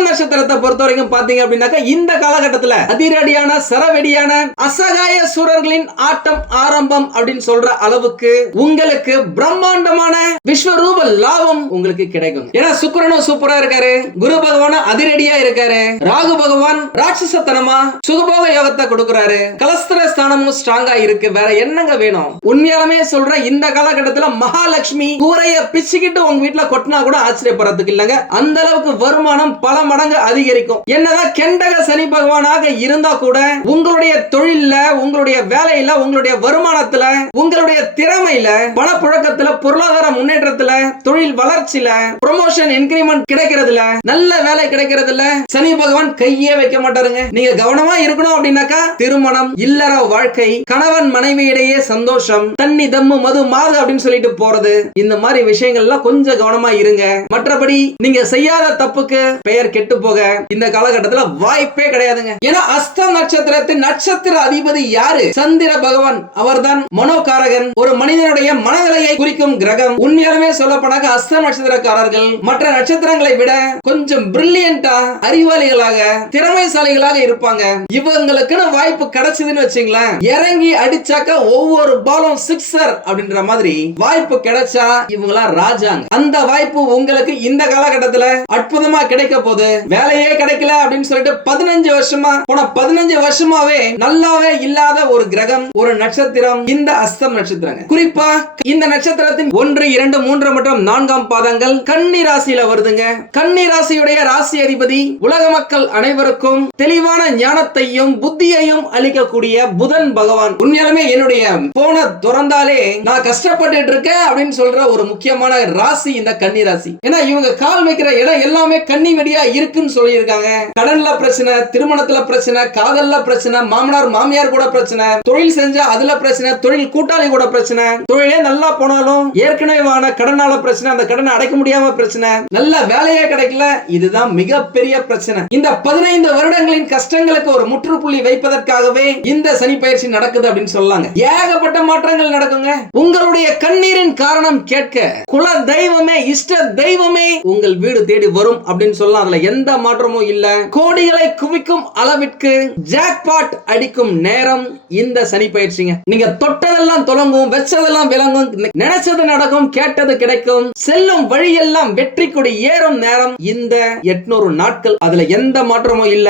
அஸ்தம் நட்சத்திரத்தை பொறுத்த வரைக்கும் பாத்தீங்க அப்படின்னாக்கா இந்த காலகட்டத்துல அதிரடியான சரவெடியான அசகாய சூரர்களின் ஆட்டம் ஆரம்பம் அப்படின்னு சொல்ற அளவுக்கு உங்களுக்கு பிரம்மாண்டமான விஸ்வரூப லாபம் உங்களுக்கு கிடைக்கும். ஏன்னா சுக்கரனும் சூப்பரா இருக்காரு குரு பகவான் அதிரடியா இருக்காரு ராகு பகவான் ராட்சசத்தனமா சுகபோக யோகத்தை கொடுக்கிறாரு கலஸ்திர ஸ்தானமும் ஸ்ட்ராங்கா இருக்கு. வேற என்னங்க வேணும்? உண்மையாலுமே சொல்ற இந்த காலகட்டத்துல மகாலட்சுமி கூரைய பிச்சுக்கிட்டு உங்க வீட்டுல கொட்டினா கூட ஆச்சரியப்படுறதுக்கு இல்லங்க. அந்த அளவுக்கு வருமானம் பல மடங்கு அதிகரிக்கும். என்னதான் கெண்டக சனி பகவானாக இருந்தா கூட உங்களுடைய தொழில்ல உங்களுடைய வேலையில உங்களுடைய வருமானத்துல உங்களுடைய திறமையில பணப்புழக்கத்துல பொருளாதார முன்னேற்றத்துல தொழில் வளர்ச்சியில ப்ரொமோஷன் இன்கிரிமெண்ட் கிடைக்கிறதுல நல்ல வேலை கிடைக்கிறதுல சனி பகவான் கையே வைக்க மாட்டாருங்க. நீங்க கவனமா இருக்கணும் அப்படின்னாக்கா திருமணம் இல்லற வாழ்க்கை கணவன் மனைவியிடையே சந்தோஷம் தண்ணி தம்மு மது மாது அப்படின்னு சொல்லிட்டு போறது இந்த மாதிரி விஷயங்கள்லாம் கொஞ்சம் கவனமா இருங்க. மற்றபடி நீங்க செய்யாத தப்புக்கு பெயர் கெட்டு போக இந்த காலகட்டத்துல வாய்ப்பே கிடையாதுங்க. ஏன்னா அஸ்தம் நட்சத்திரத்தின் நட்சத்திர அதிபதி யாரு? சந்திர பகவான். அவர்தான் மனோகாரகன். ஒரு மனிதனுடைய மனநிலையை குறிக்கும் கிரகம். உண்மையாலுமே சொல்லப்படாக அஸ்த நட்சத்திரக்காரர்கள் மற்ற நட்சத்திரங்களை விட கொஞ்சம் பிரில்லியண்டா அறிவாளிகளாக திறமைசாலிகளாக இருப்பாங்க. இவங்களுக்குன்னு வாய்ப்பு கிடைச்சதுன்னு வச்சுங்களேன் இறங்கி அடிச்சாக்க ஒவ்வொரு பாலும் சிக்ஸர் அப்படின்ற மாதிரி வாய்ப்பு கிடைச்சா இவங்களா ராஜாங்க. அந்த வாய்ப்பு உங்களுக்கு இந்த காலகட்டத்துல அற்புதமா கிடைக்க போகுது வேலையே கிடைக்கல அப்படின்னு சொல்லிட்டு பதினஞ்சு வருஷமா போன பதினஞ்சு வருஷமாவே நல்லாவே இல்லாத ஒரு கிரகம் ஒரு நட்சத்திரம் இந்த அஸ்தம் நட்சத்திரங்க. குறிப்பா இந்த நட்சத்திரத்தின் ஒன்று இரண்டு மூன்று மற்றும் நான்காம் பாதங்கள் கன்னி ராசியில வருதுங்க. கன்னி ராசியுடைய ராசி அதிபதி உலக மக்கள் அனைவருக்கும் தெளிவான ஞானத்தையும் புத்தியையும் அளிக்கக்கூடிய புதன் பகவான். உண்மையாலுமே என்னுடைய போன துறந்தாலே நான் கஷ்டப்பட்டு இருக்கேன் அப்படின்னு சொல்ற ஒரு முக்கியமான ராசி இந்த கன்னி ராசி. ஏன்னா இவங்க கால் வைக்கிற இடம் எல்லாமே கன்னி வெடியா இருக்குன்னு சொல்லியிருக்காங்க. கடன்ல பிரச்சனை திருமணத்துல பிரச்சனை காதல்ல பிரச்சனை மாமனார் மாமியார் கூட பிரச்சனை தொழில் செஞ்சா அதுல பிரச்சனை தொழில் கூட்டாளி கூட பிரச்சனை தொழிலே நல்லா போனாலும் ஏற்கனவே வான கடனால பிரச்சனை அந்த கடனை அடைக்க முடியாம பிரச்சனை நல்ல வேலையே கிடைக்கல இதுதான் மிகப்பெரிய பிரச்சனை. இந்த பதினைந்து வருடங்களின் கஷ்டங்களுக்கு ஒரு முற்றுப்புள்ளி வைப்பதற்காகவே இந்த சனி பயிற்சி நடக்குது அப்படின்னு சொல்லாங்க. ஏகப்பட்ட மாற்றங்கள் நடக்குங்க. உங்களுடைய கண்ணீரின் காரணம் கேட்க குல தெய்வமே இஷ்ட தெய்வமே உங்கள் வீடு தேடி வரும் அப்படின்னு சொல்லலாம் அதுல எந்த மாற்றமும் இல்ல. கோடிகளை குவிக்கும் அளவிற்கு ஜாக்பாட் அடிக்கும் நேரம் இந்த சனி பயிற்சிங்க. நீங்க தொட்டதெல்லாம் தொடங்கும் வச்சதெல்லாம் விளங்கும் நினைச்சது நடக்கும் கேட்டது கிடைக்கும். செல்லும் வழியெல்லாம் வெற்றி கொடி ஏறும் நேரம் இந்த எட்நூறு நாட்கள். அதுல எந்த மாற்றமும் இல்ல.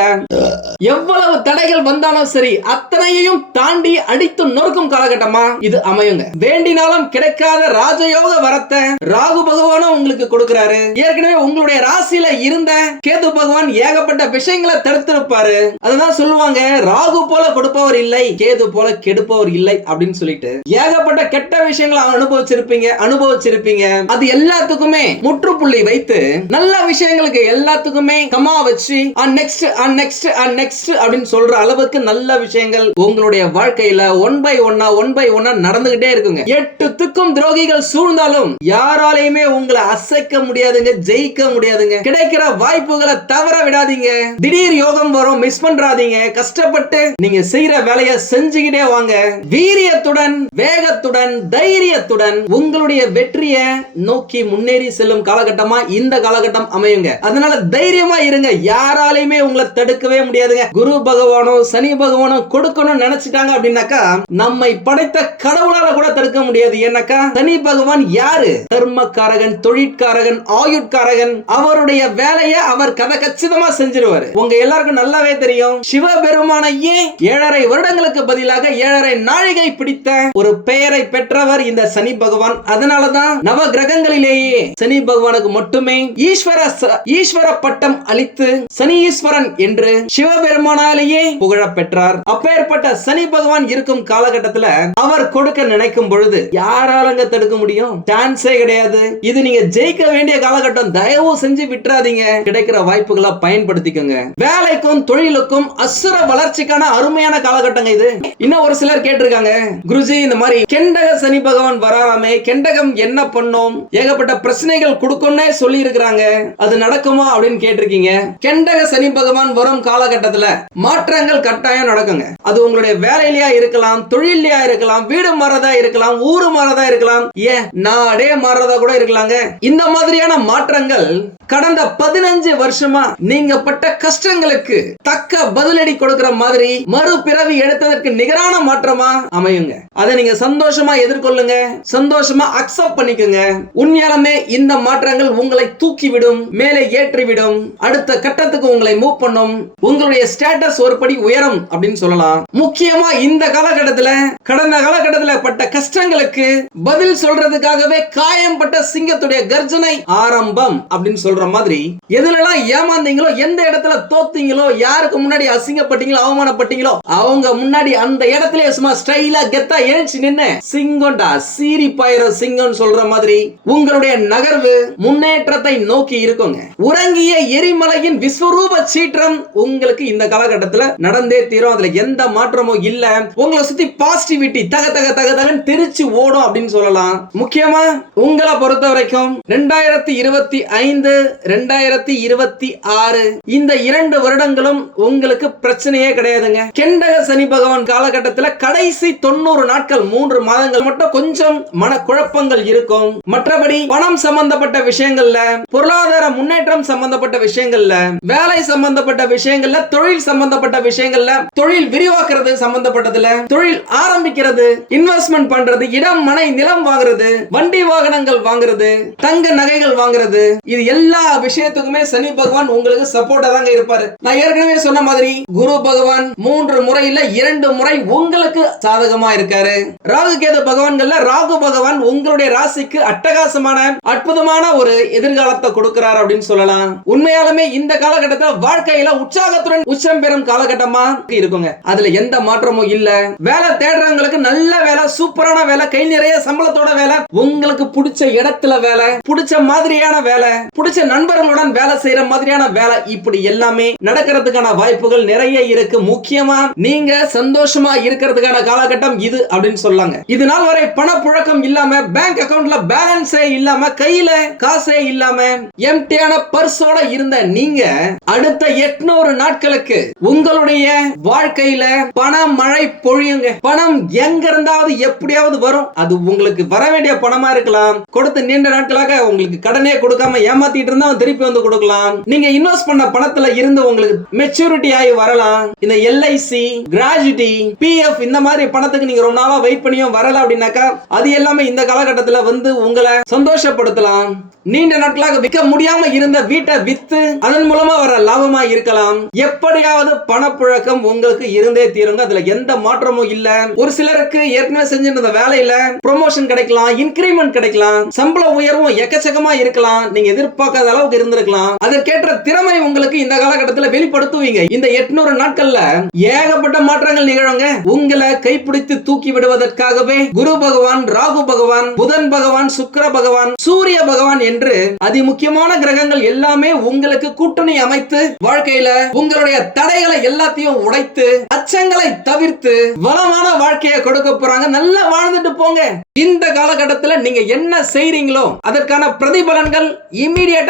எவ்வளவு தடைகள் வந்தாலும் சரி அத்தனையையும் தாண்டி அடித்து நொறுக்கும் காலகட்டமா இது அமையுங்க. வேண்டினாலும் கிடைக்காத ராஜயோக வரத்தை ராகு பகவானும் உங்களுக்கு கொடுக்கிறாரு. ஏற்கனவே உங்களுடைய ராசியில இருந்த கேது பகவான் ஏகப்பட்ட விஷயங்களை தடுத்திருப்பாரு. அதுதான் சொல்லுவாங்க ராகு போல கொடுப்பவர் இல்லை கேது போல கெடுப்பவர் இல்லை அப்படின்னு சொல்லிட்டு. ஏகப்பட்ட கெட்ட விஷயங்களை அனுபவிச்சிருப்பீங்க அனுபவிச்சிருப்பீங்க. அது எல்லாத்துக்குமே முற்றுப்புள்ளி வைத்து நல்ல விஷயங்களுக்கு எல்லாத்துக்குமே கமா வச்சு நெக்ஸ்ட் நெக்ஸ்ட் நெக்ஸ்ட் அப்படின்னு சொல்ற அளவுக்கு நல்ல விஷயங்கள் உங்களுடைய வாழ்க்கையில ஒன் பை ஒன்னா ஒன் பை ஒன்னா நடந்துகிட்டே இருக்குங்க. எட்டு துக்கும் துரோகிகள் சூழ்ந்தாலும் யாராலையுமே உங்களை அசைக்க முடியாதுங்க ஜெயிக்க முடியாதுங்க. கிடைக்கிற வாய்ப்பு வாய்ப்புகளை தவற விடாதீங்க. திடீர் யோகம் வரும் மிஸ் பண்றாதீங்க. கஷ்டப்பட்டு நீங்க செய்யற வேலையை செஞ்சுக்கிட்டே வாங்க. வீரியத்துடன் வேகத்துடன் தைரியத்துடன் உங்களுடைய வெற்றியை நோக்கி முன்னேறி செல்லும் காலகட்டமா இந்த காலகட்டம் அமையுங்க. அதனால தைரியமா இருங்க. யாராலையுமே உங்களை தடுக்கவே முடியாதுங்க. குரு பகவானும் சனி பகவானும் கொடுக்கணும்னு நினைச்சிட்டாங்க அப்படின்னாக்கா நம்மை படைத்த கடவுளால கூட தடுக்க முடியாது. ஏன்னாக்கா சனி பகவான் யாரு? தர்மக்காரகன் தொழிற்காரகன் ஆயுட்காரகன். அவருடைய வேலையை அவர் கதை கச்சிதமா செஞ்சிருவாரு. உங்க எல்லாருக்கும் நல்லாவே தெரியும். சிவபெருமானையே ஏழரை வருடங்களுக்கு பதிலாக ஏழரை நாழிகை பிடித்த ஒரு பெயரை பெற்றவர் இந்த சனி பகவான். அதனாலதான் நவ கிரகங்களிலேயே சனி பகவானுக்கு மட்டுமே ஈஸ்வர ஈஸ்வர பட்டம் அளித்து சனி ஈஸ்வரன் என்று சிவபெருமானாலேயே புகழ பெற்றார். அப்பேற்பட்ட சனி பகவான் இருக்கும் காலகட்டத்துல அவர் கொடுக்க நினைக்கும் பொழுது யாராலங்க தடுக்க முடியும்? சான்ஸே கிடையாது. இது நீங்க ஜெயிக்க வேண்டிய காலகட்டம். தயவு செஞ்சு விட்டுறாதீங்க. கிடைக்கிற வாய்ப்புகளை பயன்படுத்திக்கோங்க. வேலைக்கும் தொழிலுக்கும் அசுர வளர்ச்சிக்கான அருமையான காலகட்டங்க இது. இன்னும் ஒரு சிலர் கேட்டிருக்காங்க. குருஜி இந்த மாதிரி கெண்டக சனி பகவான் வராமே கெண்டகம் என்ன பண்ணும்? ஏகப்பட்ட பிரச்சனைகள் கொடுக்கும்னே சொல்லி இருக்கிறாங்க அது நடக்குமா அப்படின்னு கேட்டிருக்கீங்க. கெண்டக சனி பகவான் வரும் காலகட்டத்துல மாற்றங்கள் கட்டாயம் நடக்குங்க. அது உங்களுடைய வேலையிலயா இருக்கலாம் தொழிலையா இருக்கலாம் வீடு மாறதா இருக்கலாம் ஊரு மாறதா இருக்கலாம். ஏன்? நாடே மாறதா கூட இருக்கலாங்க. இந்த மாதிரியான மாற்றங்கள் கடந்த பதினஞ்சு வருஷமா நீங்க பட்ட கஷ்டங்களுக்கு தக்க பதிலடி கொடுக்கிற மாதிரி மறுபிறவி எடுத்ததற்கு நிகரான மாற்றமா அமையுங்க. அதை நீங்க சந்தோஷமா எதிர்கொள்ளுங்க சந்தோஷமா அக்செப்ட் பண்ணிக்கோங்க. உண்மையாலுமே இந்த மாற்றங்கள் உங்களை தூக்கிவிடும் மேலே ஏற்றிவிடும். அடுத்த கட்டத்துக்கு உங்களை மூவ் பண்ணும். உங்களுடைய ஸ்டேட்டஸ் ஒருபடி உயரும் அப்படின்னு சொல்லலாம். முக்கியமா இந்த காலகட்டத்துல கடந்த காலகட்டத்துல பட்ட கஷ்டங்களுக்கு பதில் சொல்றதுக்காகவே காயம்பட்ட சிங்கத்துடைய கர்ஜனை ஆரம்பம் அப்படின்னு சொல்ற சொல்ற மாதிரி எதுலலாம் ஏமாந்தீங்களோ எந்த இடத்துல தோத்தீங்களோ யாருக்கு முன்னாடி அசிங்கப்பட்டீங்களோ அவமானப்பட்டீங்களோ அவங்க முன்னாடி அந்த இடத்துல சும்மா ஸ்டைலா கெத்தா எழுச்சி நின்னு சிங்கம்டா சீரி பாயிர சிங்கம் சொல்ற மாதிரி உங்களுடைய நகர்வு முன்னேற்றத்தை நோக்கி இருக்குங்க. உறங்கிய எரிமலையின் விஸ்வரூப சீற்றம் உங்களுக்கு இந்த காலகட்டத்துல நடந்தே தீரும். அதுல எந்த மாற்றமும் இல்ல. உங்களை சுத்தி பாசிட்டிவிட்டி தக தக தக தகன்னு தெரிச்சு ஓடும் அப்படின்னு சொல்லலாம். முக்கியமா உங்களை பொறுத்த வரைக்கும் ரெண்டாயிரத்தி இருபத்தி ஐந்து ரெண்டாயிரத்தி இருபத்தி ஆறு. இந்த இரண்டு வருடங்களும் உங்களுக்கு பிரச்சனையே கிடையாதுங்க. கெண்டக சனி பகவான் காலகட்டத்தில் கடைசி தொண்ணூறு நாட்கள் மூன்று மாதங்கள் மட்டும் கொஞ்சம் மனக்குழப்பங்கள் இருக்கும். மற்றபடி பணம் சம்பந்தப்பட்ட விஷயங்கள்ல பொருளாதார முன்னேற்றம் சம்பந்தப்பட்ட விஷயங்கள்ல வேலை சம்பந்தப்பட்ட விஷயங்கள்ல தொழில் சம்பந்தப்பட்ட விஷயங்கள்ல தொழில் விரிவாக்குறது சம்பந்தப்பட்டதுல தொழில் ஆரம்பிக்கிறது இன்வெஸ்ட்மெண்ட் பண்றது இடம் மனை நிலம் வாங்குறது வண்டி வாகனங்கள் வாங்குறது தங்க நகைகள் வாங்குறது இது எல்லா விஷயத்துக்குமே சனி பகவான் உங்களுக்கு சப்போர்ட்டா தாங்க இருப்பாரு. நான் ஏற்கனவே சொன்ன மாதிரி குரு பகவான் மூன்று முறையில இரண்டு முறை உங்களுக்கு சாதகமா இருக்காரு. ராகு கேது பகவான்கள்ல ராகு பகவான் உங்களுடைய ராசிக்கு அட்டகாசமான அற்புதமான ஒரு எதிர்காலத்தை கொடுக்கிறார் அப்படின்னு சொல்லலாம். உண்மையாலுமே இந்த காலகட்டத்தில் வாழ்க்கையில உற்சாகத்துடன் உச்சம் பெறும் காலகட்டமா இருக்குங்க. அதுல எந்த மாற்றமும் இல்ல. வேலை தேடுறவங்களுக்கு நல்ல வேலை சூப்பரான வேலை கை நிறைய சம்பளத்தோட வேலை உங்களுக்கு பிடிச்ச இடத்துல வேலை பிடிச்ச மாதிரியான வேலை பிடிச்ச நண்பர்களுடன் வேலை செய்யற மாதிரியான வேலை இப்படி எல்லாமே நடக்கிறதுக்கான வாய்ப்புகள் நிறைய இருக்கு. முக்கியமா நீங்க சந்தோஷமா இருக்கிறதுக்கான காலகட்டம் இது அப்படின்னு சொல்லாங்க. இது நாள் வரை பணப்புழக்கம் இல்லாம பேங்க் அக்கவுண்ட்ல பேலன்ஸே இல்லாம கையில காசே இல்லாம எம்டியான பர்ஸோட இருந்த நீங்க அடுத்த எட்நூறு நாட்களுக்கு உங்களுடைய வாழ்க்கையில பண மழை பொழியுங்க. பணம் எங்க இருந்தாவது எப்படியாவது வரும். அது உங்களுக்கு வர வேண்டிய பணமா இருக்கலாம். கொடுத்து நீண்ட நாட்களாக உங்களுக்கு கடனே கொடுக்காம ஏமாத்திட்டு இருந்தா அவன் திருப்பி வந்து கொடுக்கலாம். நீங்க இன்வெஸ்ட் பண்ண பணத்துல இருந்து உங்களுக்கு மெச்சூரிட்டி ஆகி வரலாம். இந்த எல்ஐசி கிராஜுட்டி பிஎஃப் இந்த மாதிரி பணத்துக்கு நீங்க ரொம்ப நாளா வெயிட் பண்ணியும் வரல அப்படின்னாக்கா அது எல்லாமே இந்த காலகட்டத்துல வந்து உங்களை சந்தோஷப்படுத்தலாம். நீண்ட நாட்களாக விற்க முடியாம இருந்த வீட்டை வித்து அதன் மூலமா வர லாபமா இருக்கலாம். எப்படியாவது பணப்புழக்கம் உங்களுக்கு இருந்தே தீருங்க. அதுல எந்த மாற்றமும் இல்ல. ஒரு சிலருக்கு ஏற்கனவே செஞ்சிருந்த வேலையில ப்ரொமோஷன் கிடைக்கலாம் இன்கிரிமெண்ட் கிடைக்கலாம். சம்பள உயர்வும் எக்கச்சக்கமா இருக்கலாம். நீங்க எதிர்பார்க்க எதிர்பார்க்காத அளவுக்கு இருந்திருக்கலாம். அதற்கேற்ற திறமை உங்களுக்கு இந்த காலகட்டத்தில் வெளிப்படுத்துவீங்க. இந்த எட்நூறு நாட்கள்ல ஏகப்பட்ட மாற்றங்கள் நிகழுங்க. உங்களை கைப்பிடித்து தூக்கி விடுவதற்காகவே குரு பகவான் ராகு பகவான் புதன் பகவான் சுக்கர பகவான் சூரிய பகவான் என்று அதிமுக்கியமான கிரகங்கள் எல்லாமே உங்களுக்கு கூட்டணி அமைத்து வாழ்க்கையில உங்களுடைய தடைகளை எல்லாத்தையும் உடைத்து அச்சங்களை தவிர்த்து வளமான வாழ்க்கையை கொடுக்க போறாங்க. நல்லா வாழ்ந்துட்டு போங்க. இந்த காலகட்டத்தில் நீங்க என்ன செய்றீங்களோ அதற்கான பிரதிபலன்கள்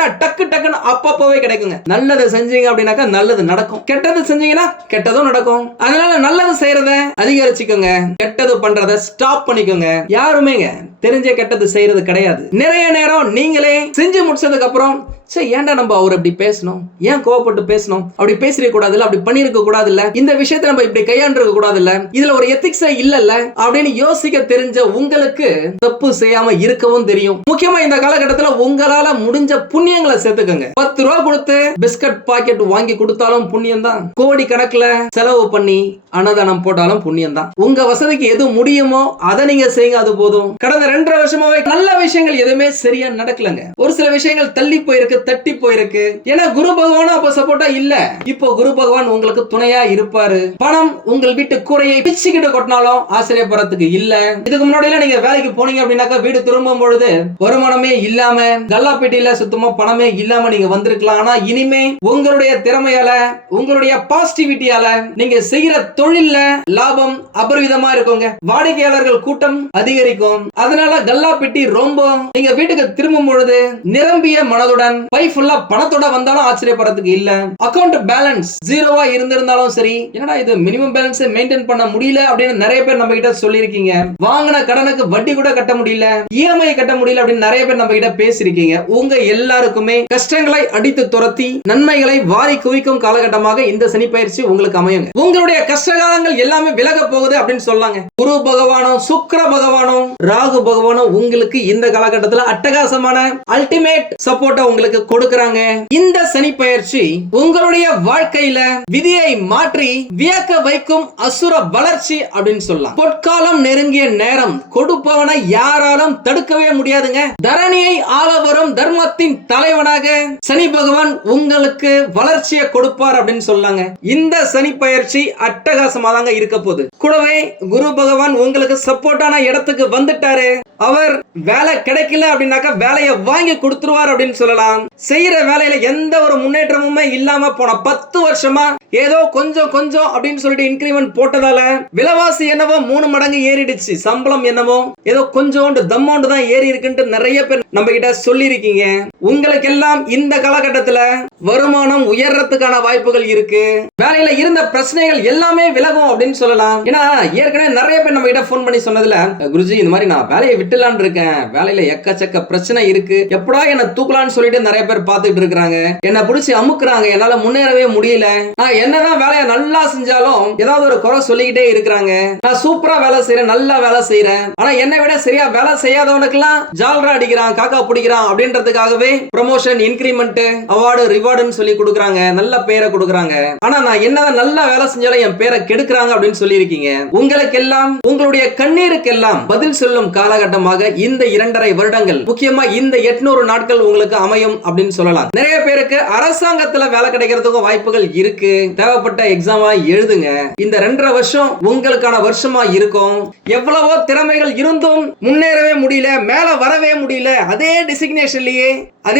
கேட்டா டக்கு டக்குன்னு அப்பப்பவே கிடைக்குங்க. நல்லது செஞ்சீங்க அப்படின்னாக்கா நல்லது நடக்கும். கெட்டது செஞ்சீங்கன்னா கெட்டதும் நடக்கும். அதனால நல்லது செய்யறத அதிகரிச்சுக்கோங்க. கெட்டது பண்றத ஸ்டாப் பண்ணிக்கோங்க. யாருமேங்க? தெரிஞ்ச கெட்டது செய்யறது கிடையாது. நிறைய நேரம் நீங்களே செஞ்சு முடிச்சதுக்கு அப்புறம் சரி ஏன்டா நம்ம அவர் அப்படி பேசணும்? ஏன் கோவப்பட்டு பேசணும்? அப்படி பேசிருக்க கூடாதுல்ல? அப்படி பண்ணிருக்க கூடாதுல்ல? இந்த விஷயத்த நம்ம இப்படி கையாண்டிருக்க கூடாதுல்ல? இதுல ஒரு எத்திக்ஸே இல்லல்ல? அப்படின்னு யோசிக்க தெரிஞ்ச உங்களுக்கு தப்பு செய்யாம இருக்கவும் தெரியும். முக்கியமா இந்த காலகட்டத்துல உங்களால முடிஞ்ச புண்ணிய புண்ணியங்களை சேர்த்துக்கங்க. பத்து ரூபா கொடுத்து பிஸ்கட் பாக்கெட் வாங்கி கொடுத்தாலும் புண்ணியம் தான் கோடி கணக்குல செலவு பண்ணி அன்னதானம் போட்டாலும் புண்ணியம் தான் உங்க வசதிக்கு எது முடியுமோ அதை நீங்க செய்யுங்க அது போதும். கடந்த ரெண்டரை வருஷமாவே நல்ல விஷயங்கள் எதுவுமே சரியா நடக்கலங்க. ஒரு சில விஷயங்கள் தள்ளி போயிருக்கு தட்டி போயிருக்கு. ஏன்னா குரு பகவானும் அப்ப சப்போர்ட்டா இல்ல. இப்போ குரு பகவான் உங்களுக்கு துணையா இருப்பாரு. பணம் உங்கள் வீட்டு கூரையை பிச்சுக்கிட்டு கொட்டினாலும் ஆச்சரியப்படுறதுக்கு இல்ல. இதுக்கு முன்னாடி நீங்க வேலைக்கு போனீங்க அப்படின்னாக்கா வீடு திரும்பும் பொழுது வருமானமே இல்லாம கல்லாப்பேட்டியில சுத்தமா பணமே இல்லாம நீங்க வந்திருக்கலாம். ஆனா இனிமே உங்களுடைய திறமையால உங்களுடைய பாசிட்டிவிட்டியால நீங்க செய்யற தொழில்ல லாபம் அபரிவிதமா இருக்குங்க. வாடிக்கையாளர்கள் கூட்டம் அதிகரிக்கும். அதனால கல்லா பெட்டி ரொம்ப நீங்க வீட்டுக்கு திரும்பும் பொழுது நிரம்பிய மனதுடன் பை ஃபுல்லா பணத்தோட வந்தாலும் ஆச்சரியப்படுறதுக்கு இல்ல. அக்கவுண்ட் பேலன்ஸ் ஜீரோவா இருந்திருந்தாலும் சரி என்னடா இது மினிமம் பேலன்ஸ் மெயின்டைன் பண்ண முடியல அப்படின்னு நிறைய பேர் நம்ம கிட்ட சொல்லியிருக்கீங்க. வாங்கின கடனுக்கு வட்டி கூட கட்ட முடியல இஎம்ஐ கட்ட முடியல அப்படின்னு நிறைய பேர் நம்ம கிட்ட பேசியிருக்கீங்க. உங்க எல்லாருக்குமே எல்லாருக்குமே கஷ்டங்களை அடித்து துரத்தி நன்மைகளை வாரி குவிக்கும் காலகட்டமாக இந்த சனி பயிற்சி உங்களுக்கு அமையுங்க. உங்களுடைய கஷ்டகாலங்கள் எல்லாமே விலக போகுது அப்படின்னு சொல்லாங்க. குரு பகவானும் சுக்கர பகவானும் ராகு பகவானும் உங்களுக்கு இந்த காலகட்டத்தில் அட்டகாசமான அல்டிமேட் சப்போர்ட்டை உங்களுக்கு கொடுக்கறாங்க. இந்த சனி பயிற்சி உங்களுடைய வாழ்க்கையில விதியை மாற்றி வியக்க வைக்கும் அசுர வளர்ச்சி அப்படின்னு சொல்லலாம். பொற்காலம் நெருங்கிய நேரம் கொடுப்பவனை யாராலும் தடுக்கவே முடியாதுங்க. தரணியை ஆள வரும் தர்மத்தின் தலைவனாக சனி பகவான் உங்களுக்கு வளர்ச்சியை கொடுப்பார் அப்படின்னு சொல்லாங்க இந்த சனி பயிற்சி அட்டகாசமா தாங்க இருக்க போகுது. கூடவே குரு பகவான் உங்களுக்கு சப்போர்ட்டான இடத்துக்கு வந்துட்டாரு. அவர் வேலை கிடைக்கல அப்படின்னாக்கா வேலையை வாங்கி கொடுத்துருவார் அப்படின்னு சொல்லலாம். செய்யற வேலையில எந்த ஒரு முன்னேற்றமுமே இல்லாம போன பத்து வருஷமா ஏதோ கொஞ்சம் கொஞ்சம் அப்படின்னு சொல்லிட்டு இன்கிரிமெண்ட் போட்டதால விலைவாசி என்னவோ மூணு மடங்கு ஏறிடுச்சு. சம்பளம் என்னவோ ஏதோ கொஞ்சோண்டு தம்மோண்டு தான் ஏறி இருக்குன்ட்டு நிறைய பேர் நம்ம கிட்ட சொல்லி இருக்கீங்க உங்களுக்கு எல்லாம் இந்த காலகட்டத்துல வருமானம் உயர்றதுக்கான வாய்ப்புகள் இருக்கு. வேலையில இருந்த பிரச்சனைகள் எல்லாமே விலகும் அப்படின்னு சொல்லலாம். ஏன்னா ஏற்கனவே நிறைய பேர் நம்ம கிட்ட ஃபோன் பண்ணி சொன்னதுல குருஜி இந்த மாதிரி நான் வேலையை விட்டுலான் இருக்கேன். வேலையில எக்கச்சக்க பிரச்சனை இருக்கு. எப்படா என்ன தூக்கலான்னு சொல்லிட்டு நிறைய பேர் பார்த்துட்டு இருக்காங்க என்ன பிடிச்சி அமுக்குறாங்க. என்னால முன்னேறவே முடியல. நான் என்னதான் வேலையை நல்லா செஞ்சாலும் ஏதாவது ஒரு குறை சொல்லிக்கிட்டே இருக்கிறாங்க. நான் சூப்பரா வேலை செய்யறேன் நல்லா வேலை செய்யறேன் ஆனா என்னை விட சரியா வேலை செய்யாதவனுக்கு எல்லாம் ஜால்ரா அடிக்கிறான் காக்கா பிடிக்கிறான் அப்படின்றதுக்காகவே ப்ரமோஷன் இன்கிரிமெண்ட் அவார்டு ரிவார்டுன்னு சொல்லி கொடுக்குறாங்க. நல்ல பேரை கொடுக்குறாங்க. ஆனா நான் என்னதான் நல்லா வேலை செஞ்சாலும் என் பேரை கெடுக்கிறாங்க அப்படின்னு சொல்லியிருக்கீங்க. உங்களுக்கெல்லாம் உங்களுடைய கண்ணீருக்கெல்லாம் பதில் சொல்லும் காலகட்டமாக இந்த இரண்டரை வருடங்கள் முக்கியமா இந்த எட்நூறு நாட்கள் உங்களுக்கு அமையும் அப்படின்னு சொல்லலாம். நிறைய பேருக்கு அரசாங்கத்துல வேலை கிடைக்கிறதுக்கும் வாய்ப்புகள் இருக்கு. தேவைப்பட்ட எக்ஸாமா எழுதுங்க. இந்த ரெண்டரை வருஷம் உங்களுக்கான வருஷமா இருக்கும். எவ்வளவோ திறமைகள் இருந்தும் முன்னேறவே முடியல மேல வரவே முடியல. அதே டெசிக்னேஷன்லயே அதே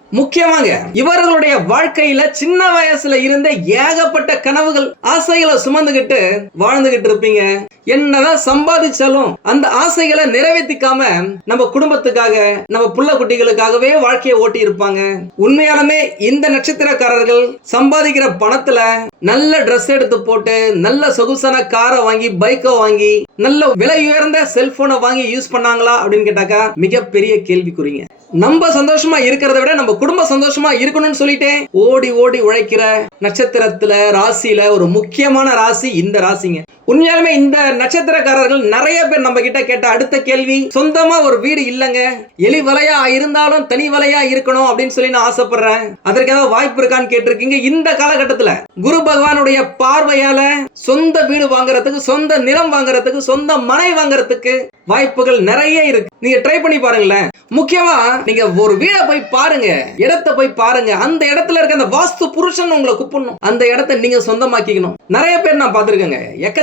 முக்கியமாங்க இவர்களுடைய வாழ்க்கையில சின்ன வயசுல இருந்த ஏகப்பட்ட கனவுகள் ஆசைகளை சுமந்துகிட்டு வாழ்ந்துகிட்டு இருப்பீங்க. என்னதான் சம்பாதிச்சாலும் அந்த ஆசைகளை நிறைவேற்றிக்காம நம்ம குடும்பத்துக்காக நம்ம புள்ள குட்டிகளுக்காகவே வாழ்க்கையை ஓட்டி இருப்பாங்க. உண்மையாலுமே இந்த நட்சத்திரக்காரர்கள் சம்பாதிக்கிற பணத்துல நல்ல ட்ரெஸ் எடுத்து போட்டு நல்ல சொகுசான காரை வாங்கி பைக்கை வாங்கி நல்ல விலை உயர்ந்த செல்போனை வாங்கி யூஸ் பண்ணாங்களா அப்படின்னு கேட்டாக்கா மிகப்பெரிய கேள்விக்குறிங்க. நம்ம சந்தோஷமா இருக்கிறத விட நம்ம குடும்ப சந்தோஷமா இருக்கணும்னு சொல்லிட்டு ஓடி ஓடி உழைக்கிற நட்சத்திரத்துல ராசியில ஒரு முக்கியமான ராசி இந்த ராசிங்க. உண்மையாலுமே இந்த நட்சத்திரக்காரர்கள் நிறைய பேர் நம்ம கிட்ட கேட்ட அடுத்த கேள்வி சொந்தமா ஒரு வீடு இல்லைங்க. எலி வலையா இருந்தாலும் தனி வலையா இருக்கணும் அப்படின்னு சொல்லி நான் ஆசைப்படுறேன். அதற்கு ஏதாவது வாய்ப்பு இருக்கான்னு கேட்டிருக்கீங்க. இந்த காலகட்டத்துல குரு பகவானுடைய பார்வையால சொந்த வீடு வாங்குறதுக்கு சொந்த நிலம் வாங்குறதுக்கு சொந்த மனை வாங்குறதுக்கு வாய்ப்புகள் நிறைய இருக்கு. நீங்க ட்ரை பண்ணி பாருங்களேன். முக்கியமா நீங்க ஒரு வீடை போய் பாருங்க. இடத்த போய் பாருங்க. அந்த இடத்துல இருக்க அந்த வாஸ்து புருஷன் உங்களை கூப்பிடணும். அந்த இடத்த நீங்க சொந்தமாக்கிக்கணும். நிறைய பேர் நான் பார்த்திருக்கேங்க.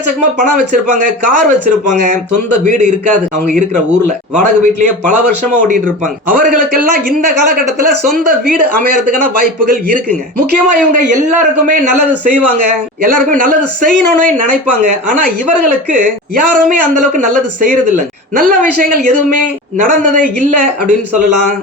எக்கச்சக்கமா பணம் வச்சிருப்பாங்க கார் வச்சிருப்பாங்க. சொந்த வீடு இருக்காது அவங்க இருக்கிற ஊர்ல. வாடகை வீட்லயே பல வருஷமா ஓட்டிட்டு இருப்பாங்க. அவர்களுக்கெல்லாம் இந்த காலகட்டத்துல சொந்த வீடு அமையறதுக்கான வாய்ப்புகள் இருக்குங்க. முக்கியமா இவங்க எல்லாருக்குமே நல்லது செய்வாங்க. எல்லாருக்குமே நல்லது செய்யணும்னு நினைப்பாங்க. ஆனா இவர்களுக்கு யாருமே அந்த அளவுக்கு நல்லது செய்யறது இல்லைங்க நல்ல விஷயங்கள் எதுவுமே நடந்ததே இல்ல அப்படின்னு சொல்லலாம்.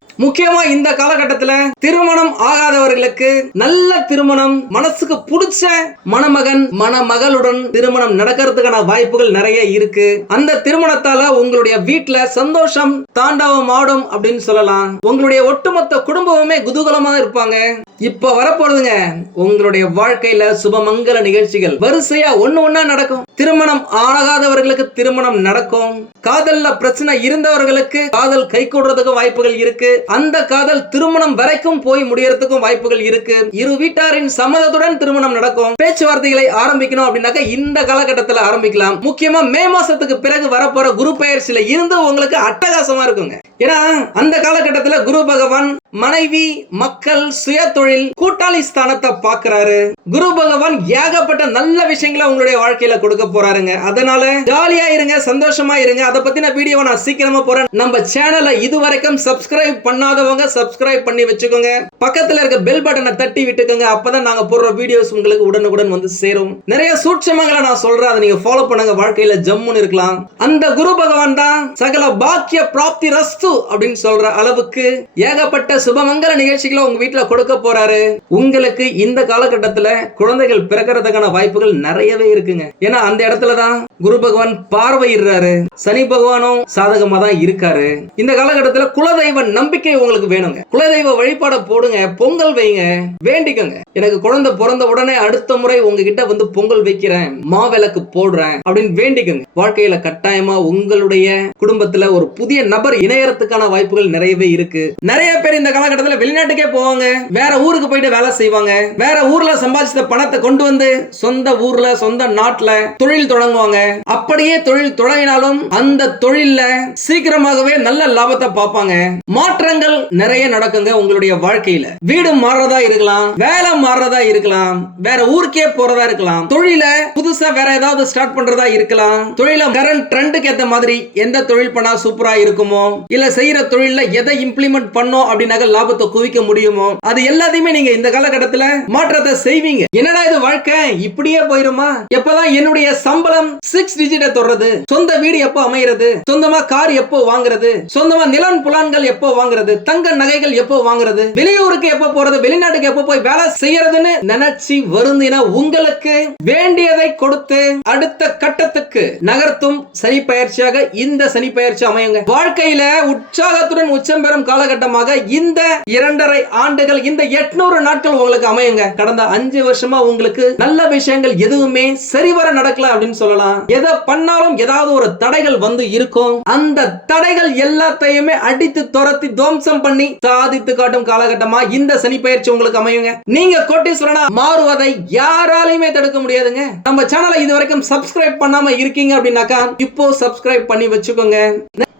முக்கியமா இந்த காலகட்டத்துல திருமணம் ஆகாதவர்களுக்கு நல்ல திருமணம் மனசுக்கு பிடிச்ச மணமகன் மணமகளுடன் திருமணம் நடக்கிறதுக்கான வாய்ப்புகள் நிறைய இருக்கு. அந்த திருமணத்தால உங்களுடைய வீட்டுல சந்தோஷம் தாண்டவம் ஆடும் அப்படின்னு சொல்லலாம். உங்களுடைய ஒட்டுமொத்த குடும்பமுமே குதூகலமா இருப்பாங்க. இப்ப வரப்போறதுங்க உங்களுடைய வாழ்க்கையில சுபமங்கல நிகழ்ச்சிகள். வரிசையா ஒன்னு ஒன்னா நடக்கும். திருமணம் ஆகாதவர்களுக்கு திருமணம் நடக்கும். காதல்ல பிரச்சனை இருந்தவர்களுக்கு காதல் கை கூடுறதுக்கு வாய்ப்புகள் இருக்கு. அந்த காதல் திருமணம் வரைக்கும் போய் முடியறதுக்கும் வாய்ப்புகள் இருக்கு. இரு வீட்டாரின் சம்மதத்துடன் திருமணம் நடக்கும். பேச்சுவார்த்தைகளை ஆரம்பிக்கணும் அப்படின்னாக்க இந்த காலகட்டத்தில் ஆரம்பிக்கலாம். முக்கியமா மே மாசத்துக்கு பிறகு வரப்போற குரு பயிற்சியில இருந்து உங்களுக்கு அட்டகாசமா இருக்குங்க. ஏன்னா அந்த காலகட்டத்துல குரு பகவான் மனைவி மக்கள் சுய தொழில் கூட்டாளி ஸ்தானத்தை பாக்குறாரு. குரு பகவான் ஏகப்பட்ட நல்ல விஷயங்களை உங்களுடைய வாழ்க்கையில கொடுக்க போறாருங்க. அதனால ஜாலியா இருங்க சந்தோஷமா இருங்க. அதை பத்தின வீடியோ நான் சீக்கிரமா போறேன். நம்ம சேனலை இதுவரைக்கும் சப்ஸ்கிரைப் பண்ணாதவங்க சப்ஸ்கிரைப் பண்ணி வச்சுக்கோங்க. பக்கத்துல இருக்க பெல் பட்டனை தட்டி விட்டுக்கோங்க. அப்பதான் நாங்க போடுற வீடியோஸ் உங்களுக்கு உடனுக்குடன் வந்து சேரும். நிறைய சூட்சமங்களை நான் சொல்றேன். அதை நீங்க ஃபாலோ பண்ணுங்க. வாழ்க்கையில ஜம்முன்னு இருக்கலாம். அந்த குரு பகவான் தான் சகல பாக்கிய பிராப்தி ரஸ்து அப்படின்னு சொல்ற அளவுக்கு ஏகப்பட்ட சுபமங்கல நிகழ்ச்சிகளை உங்க வீட்டுல கொடுக்க போறாரு. உங்களுக்கு இந்த காலகட்டத்துல குழந்தைகள் பிறக்கிறதுக்கான வாய்ப்புகள் நிறையவே இருக்குங்க. ஏன்னா அந்த இடத்துல தான் குரு பகவான் பார்வையிடுறாரு. சனி பகவானும் சாதகமா தான் இருக்காரு. இந்த காலகட்டத்துல குலதெய்வ நம்பிக்கை உங்களுக்கு வேணுங்க. குலதெய்வ வழிபாட போடுங்க. பொங்கல் வைங்க வேண்டிக்கோங்க. எனக்கு குழந்தை பிறந்த உடனே அடுத்த முறை உங்ககிட்ட வந்து பொங்கல் வைக்கிறேன் மாவிளக்கு போடுறேன் அப்படின்னு வேண்டிக்கோங்க. வாழ்க்கையில கட்டாயமா உங்களுடைய குடும்பத்துல ஒரு புதிய நபர் இணையறதுக்கான வாய்ப்புகள் நிறையவே இருக்கு. நிறைய பேர் இந்த காலகட்டத்துல வெளிநாட்டுக்கே போவாங்க. வேற ஊருக்கு போயிட்டு வேலை செய்வாங்க. வேற ஊர்ல சம்பாதிச்ச பணத்தை கொண்டு வந்து சொந்த ஊர்ல சொந்த நாட்டுல தொழில் தொடங்குவாங்க. அப்படியே தொழில் தொடங்கினாலும் அந்த தொழில்ல சீக்கிரமாகவே நல்ல லாபத்தை பார்ப்பாங்க. மாற்றங்கள் நிறைய நடக்குங்க உங்களுடைய வாழ்க்கையில். தெரியல. வீடு மாறுறதா இருக்கலாம் வேலை மாறுறதா இருக்கலாம் வேற ஊருக்கே போறதா இருக்கலாம் தொழில புதுசா வேற ஏதாவது ஸ்டார்ட் பண்றதா இருக்கலாம் தொழில கரண்ட் ட்ரெண்டுக்கு ஏத்த மாதிரி எந்த தொழில் பண்ணா சூப்பரா இருக்குமோ இல்ல செய்யற தொழில எதை இம்ப்ளிமெண்ட் பண்ணோம் அப்படின்னாக்க லாபத்தை குவிக்க முடியுமோ அது எல்லாத்தையுமே நீங்க இந்த காலகட்டத்துல மாற்றத்தை செய்வீங்க. என்னடா இது வாழ்க்கை? இப்படியே போயிருமா? எப்பதான் என்னுடைய சம்பளம் சிக்ஸ் டிஜிட்ட தொடர்றது சொந்த வீடு எப்போ அமைகிறது சொந்தமா கார் எப்போ வாங்குறது? சொந்தமா நிலம் புலான்கள் எப்போ வாங்குறது? தங்க நகைகள் எப்போ வாங்குறது? வெளியூர் வெளியூருக்கு எப்போ போறது வெளிநாட்டுக்கு எப்போ போய் வேலை செய்யறதுன்னு நினைச்சு வருந்தினா உங்களுக்கு வேண்டியதை கொடுத்து அடுத்த கட்டத்துக்கு நகர்த்தும் சனி பயிற்சியாக இந்த சனி பயிற்சி அமையுங்க. வாழ்க்கையில உற்சாகத்துடன் உச்சம் பெறும் காலகட்டமாக இந்த இரண்டரை ஆண்டுகள் இந்த எட்நூறு நாட்கள் உங்களுக்கு அமையுங்க. கடந்த அஞ்சு வருஷமா உங்களுக்கு நல்ல விஷயங்கள் எதுவுமே சரிவர நடக்கல அப்படின்னு சொல்லலாம். எதை பண்ணாலும் ஏதாவது ஒரு தடைகள் வந்து இருக்கும். அந்த தடைகள் எல்லாத்தையுமே அடித்து துரத்தி துவம்சம் பண்ணி சாதித்து காட்டும் காலகட்டமா இந்த சனி பயிற்சி உங்களுக்கு அமையுங்க. நீங்க கோட்டீஸ்வரனா மாறுவதை யாராலையுமே தடுக்க முடியாதுங்க. நம்ம சேனலை இது வரைக்கும் சப்ஸ்கிரைப் பண்ணாம இருக்கீங்க அப்படின்னாக்கா இப்போ சப்ஸ்கிரைப் பண்ணி வச்சுக்கோங்க.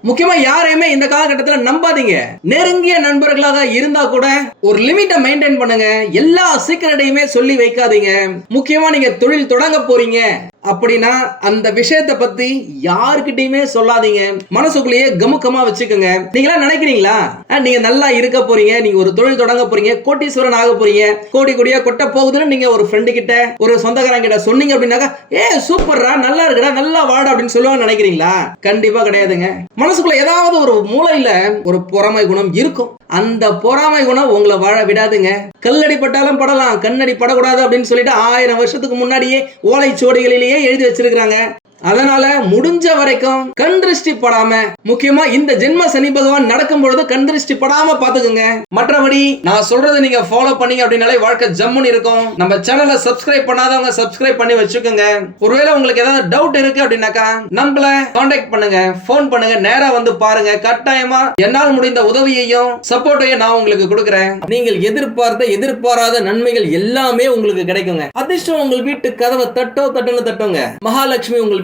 முக்கியமா யாரையுமே இந்த காலகட்டத்தில் நம்பாதீங்க. நெருங்கிய நண்பர்களாக இருந்தா கூட ஒரு லிமிட்டை மெயின்டைன் பண்ணுங்க. எல்லா சீக்கிரட்டையுமே சொல்லி வைக்காதீங்க. முக்கியமா நீங்க தொழில் தொடங்க போறீங்க. அப்படின்னா அந்த விஷயத்தை பத்தி யாருக்கிட்டையுமே சொல்லாதீங்க. மனசுக்குள்ளேயே கமுக்கமா வச்சுக்கோங்க. நீங்களா நினைக்கிறீங்களா? நீங்க நல்லா இருக்க போறீங்க. நீங்க ஒரு தொழில் தொடங்க போறீங்க. கோட்டீஸ்வரன் ஆக போறீங்க. கோடி கோடியா கொட்ட போகுதுன்னு நீங்க ஒரு ஃப்ரெண்டு கிட்ட ஒரு சொந்தக்காரங்க கிட்ட சொன்னீங்க அப்படின்னாக்கா ஏ சூப்பர்ரா நல்லா இருக்கடா நல்லா வாட அப்படின்னு சொல்லுவாங்க நினைக்கிறீங்களா? கண்டிப்பா கிடையாதுங்க. மனசுக்குள்ள ஏதாவது ஒரு மூலையில ஒரு பொறாமை குணம் இருக்கும். அந்த பொறாமை குணம் உங்களை வாழ விடாதுங்க. கல்லடி பட்டாலும் படலாம் கண்ணடி படக்கூடாது அப்படின்னு சொல்லிட்டு ஆயிரம் வருஷத்துக்கு முன்னாடியே ஓலைச்சுவடிகளிலேயே எழுதி வச்சிருக்கிறாங்க. அதனால முடிஞ்ச வரைக்கும் கண் திருஷ்டி படாம முக்கியமா இந்த ஜென்ம சனி பகவான் நடக்கும் பொழுது கண் திருஷ்டி படாம பாத்துக்கோங்க மற்றபடி நான் சொல்றதை நீங்க ஃபாலோ பண்ணீங்க அப்படின்னாலே வாழ்க்கை ஜம்முன்னு இருக்கும். நம்ம சேனலை சப்ஸ்கிரைப் பண்ணாதவங்க சப்ஸ்கிரைப் பண்ணி வச்சுக்கோங்க. ஒருவேளை உங்களுக்கு ஏதாவது டவுட் இருக்கு அப்படின்னாக்கா நம்மள காண்டாக்ட் பண்ணுங்க. ஃபோன் பண்ணுங்க. நேரா வந்து பாருங்க. கட்டாயமா என்னால் முடிந்த உதவியையும் சப்போர்ட்டையும் நான் உங்களுக்கு கொடுக்குறேன். நீங்கள் எதிர்பார்த்த எதிர்பாராத நன்மைகள் எல்லாமே உங்களுக்கு கிடைக்குங்க. அதிர்ஷ்டம் உங்கள் வீட்டு கதவை தட்டோ தட்டுன்னு தட்டுங்க. மகாலட்சுமி உங்கள்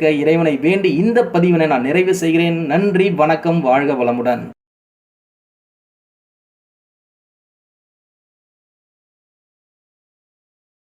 இறைவனை வேண்டி இந்த பதிவினை நான் நிறைவு செய்கிறேன். நன்றி வணக்கம் வாழ்க வளமுடன்.